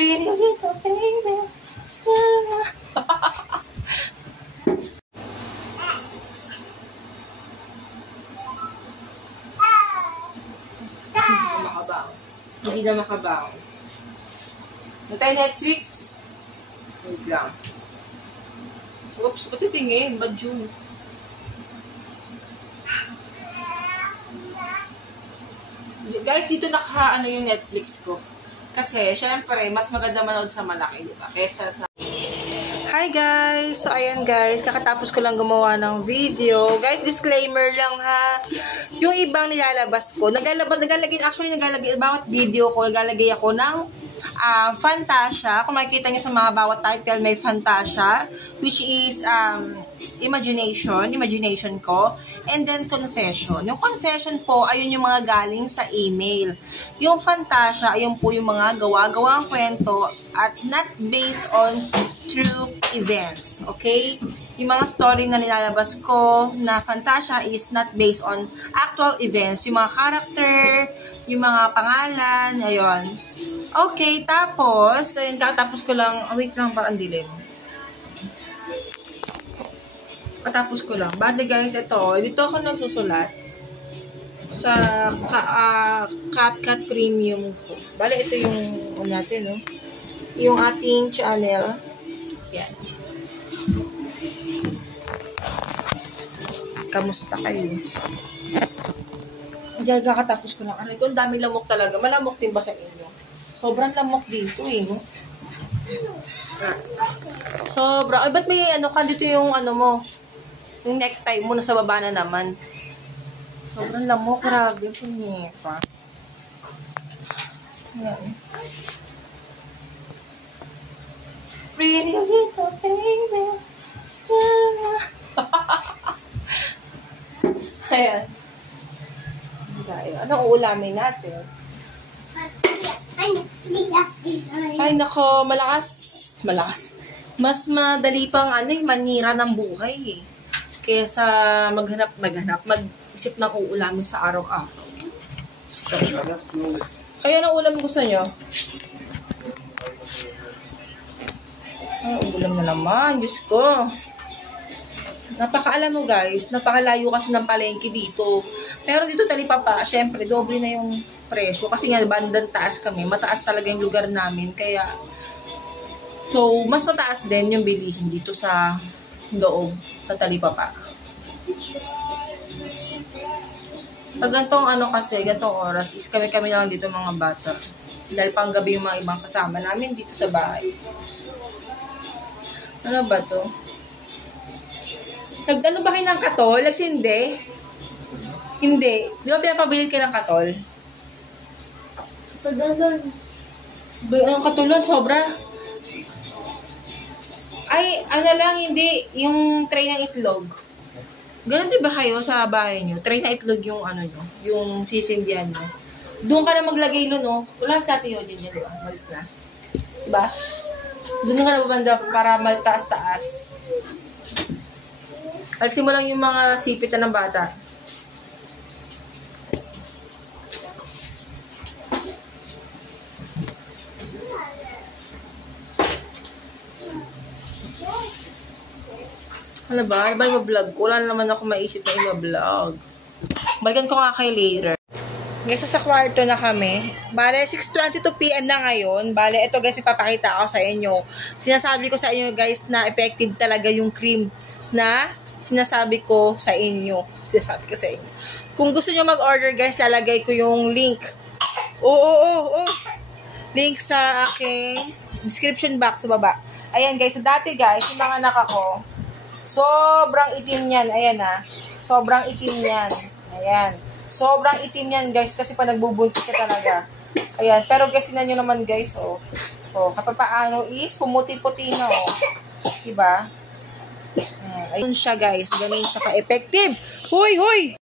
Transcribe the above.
Pretty little baby. Hindi na makabaw. Matay Netflix. Wait lang. Oops, ba't titingin? Bad yun. Guys, dito naka-ano yung Netflix ko. Kasi, syempre, mas maganda manood sa malaki, diba? Kesa sa... Hi guys! So, ayan guys, kakatapos ko lang gumawa ng video. Guys, disclaimer lang ha. Yung ibang nilalabas ko, nagalagay bawat video ko, naglalagay ako ng Fantasia. Kung makikita niyo sa mga bawat title, may Fantasia, which is imagination ko, and then confession. Yung confession po, ayun yung mga galing sa email. Yung Fantasia, ayun po yung mga gawa-gawang kwento at not based on true events. Okay? Yung mga story na nilalabas ko na Fantasia is not based on actual events. Yung mga character, yung mga pangalan, ayun. Okay, tapos, ayun, kakatapos ko lang, wait lang, parang dilim. Katapos ko lang. Badly guys, dito ako nagsusulat sa CapCut Premium ko. Bale, ito yung natin, no? Yung ating channel. Yan. Kamusta kayo? Diyan, kakatapos ko lang. Aray ko, ang daming lamok talaga. Malamok din ba sa inyo? Sobrang lamok dito, eh, no? Sobra. Ay, ba't may ka dito yung mo? Yung necktie mo, nasa baba na naman. Sobrang lamok. Grabe. Punyepa. Yan. Pretty little baby. Ayan. Anong uulamin natin? Ay, nako, malakas. Mas madali pang manira ng buhay eh. Kaysa mag-isip ng uulamin sa araw-araw. Kaya anong ulam gusto nyo? Ay, ulam na naman. Diyos ko. Alam mo guys, napakalayo kasi ng palengke dito. Pero dito Talipapa, syempre, doble na yung presyo. Kasi nga, bandang taas kami. Mataas talaga yung lugar namin. Kaya, so, mas mataas din yung bilihin dito sa loob, sa Talipapa. Pag gantong gantong oras, is kami lang dito mga bata. Dahil pang gabi yung mga ibang kasama namin dito sa bahay. Ano ba to? Nagdano ba kayo ng katol? Nagsindi? Hindi. Di ba pinapabilit kayo ng katol? Katulon. Ang katulon, sobra. Ay, hindi. Yung tray ng itlog. Ganun di ba kayo sa bahay nyo? Tray na itlog yung nyo? Yung sisindihan nyo. Doon ka na maglagay nun, no? Wala sa atin yun din yun, di ba? Malis na. Diba? Doon ka na babanda para mataas-taas. Alisin mo lang yung mga sipit na ng bata. Ano ba? Iba yung vlog ko. Wala naman ako maisip na iba-vlog. Balikan ko nga kayo later. Guys, sa kwarto na kami. Bale, 6:22 PM na ngayon. Bale, ito guys, ipapakita ako sa inyo. Sinasabi ko sa inyo guys na effective talaga yung cream na sinasabi ko sa inyo. Kung gusto nyo mag-order guys, lalagay ko yung link. Link sa aking description box sa baba. Ayan guys, so dati guys, yung mga anak ako, sobrang itim yan. Ayan sobrang itim yan. Ayan. Sobrang itim yan, guys, kasi pa nagbubuntis ka talaga. Ayan, pero guys, sinan nyo naman, guys, kapapaano is, pumuti-puti na, Diba? Ayun siya, guys. Ganun siya ka-effective. Hoy!